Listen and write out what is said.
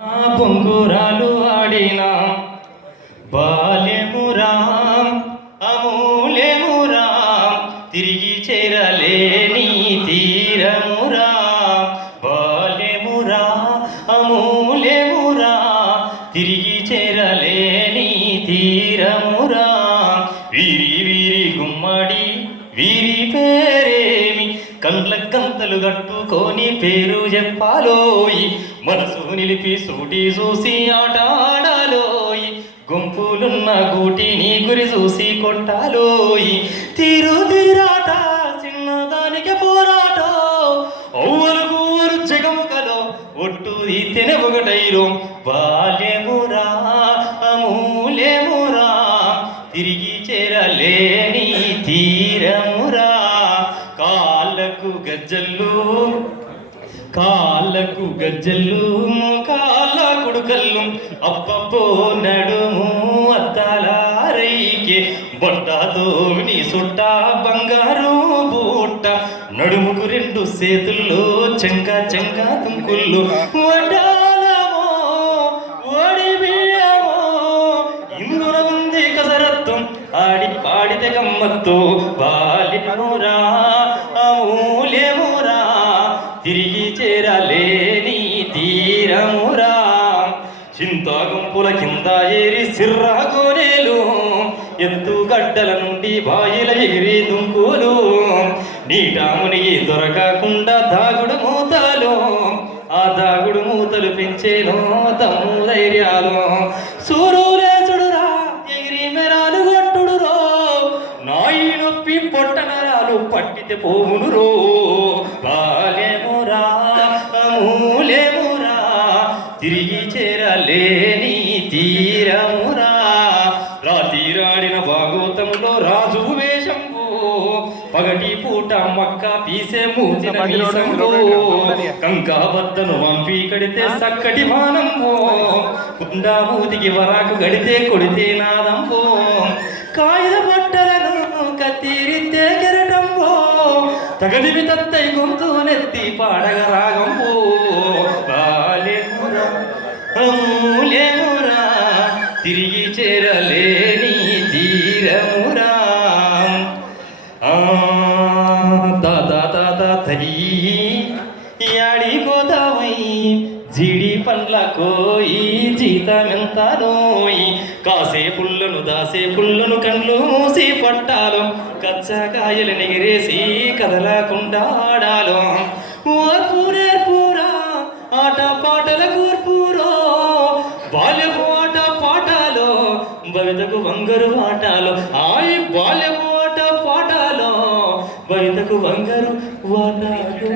పొంగురాలు ఆడినా బాల్యమురా అమూల్యమురా తిరిగి చేరలేని తీరమురా బాల్యమురా అమూల్యమురా తిరిగి చేరలేని తీరమురా వీరి వీరి గుమ్మడి వీరి పేరేమి కండ్ల కంతలు కట్టుకొని పేరు చెప్పాలోయి మనసు నిలిపి సూటి చూసి ఆట ఆడాలోయి గుంపులున్న గూటిని గురి చూసి కొట్టాలోయి తీరాట చిన్నదానికి పోరాట ఔవలకు జగముకలో ఒట్టు తీతెనే ఒకటైరో బాల్యమురా అమూల్యమురా తిరిగి చేరలేని తీరమురా కాళ్ళకు గజ్జల్లు మోకాళ్ళ కుడుకల్లు అప్పప్పో నడుము అత్తలారైకే బొట్టతో నీ సుట్ట బంగారు బూట్ట నడుముకు రెండు చేతుల్లో చెంగ తుంకుళ్ళు వడ్డాలమో ఓడి బియ్యమో ఇందున ఉంది కసరత్వం ఆడి పాడితే గమ్మత్తు బాల్యమురా అమూల్యమురా తిరిగి చేరలేని తీరమురా చింతాగుంపుల కింద ఏరి సిర్రా కోనేలు ఎత్తుగడ్డల నుండి బాయిల ఎగిరి దుంకులు నీటామునిగి దొరకకుండా దాగుడు మూతలు ఆ దాగుడు మూతలు పెంచేనో తమ్ము ధైర్యాలు సూరులే చుడురా ఎగిరి మెరాలు కొట్టుడురో నాయి నొప్పి పొట్ట నరాలు పట్టితే పోవునురో బాల్యమురా అమూల్యమురా తిరిగి చేరలేని తీరమురా రాతిరాడిన భాగవతంలో రాజు వేషంబు పగటి పూట మక్క పీసే మూసిన మీసంబు కంకాబద్దను వంపి కడితే సక్కటి మానంబు కుండా మూతికి వరాకు గడితే కొడితే నాదంబు కాగిత బట్టలను కత్తిరితే కెరటంబో తగదివి తత్తై గొంతు నెత్తి పాడగ రాగంబో బాల్యమురా అమూల్యమురా తిరిగి చేరలేని తీరమురా తాత తరి యాడిపోతావై జీడి పండ్ల కోయి జీతమెంతనోయి కాసే పుల్లను దాసే పుల్లను కండ్లు మూసి పట్టాలో కచ్చకాయలు నెగిరేసి కదలకుండా ఆడాలో ఓర్పురేర్పురా ఆట పాటల కూర్పురో బాల్యపు ఆట పాటాలో భవితకు వంగరు ఆటాలో ఆయి బాల్యపు ఆట పాటాలో భవితకు వంగరు వాటాలో